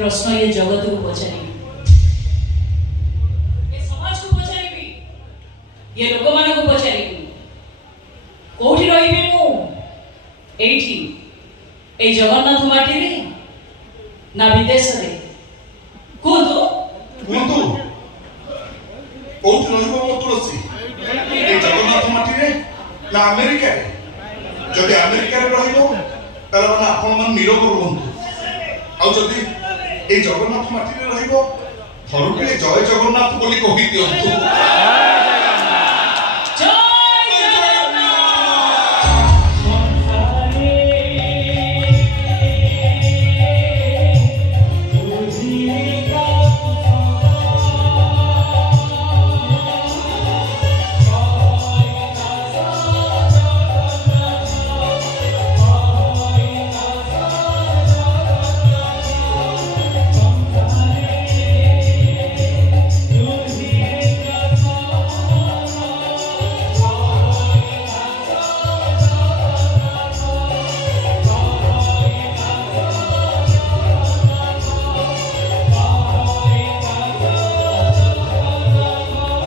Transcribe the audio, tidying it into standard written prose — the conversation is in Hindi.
प्रश्न ये जगत को पचारि ये समाज को पचारि ये लोक मान को पचारि कोठी रहिबे मु एठी ए जगन्नाथ माटी रे ना विदेश रे कोदो कोदो कोठी रहिबो मो तुलसी ए जगन्नाथ माटी रे ना अमेरिका रे जदि अमेरिका रे रहिबो ताला माने आपण मन निरोग रहंतु आ जदि ए जगन्नाथ माटी रे रहिबो धरुके जय जगन्नाथ बोली कहि दियंतु।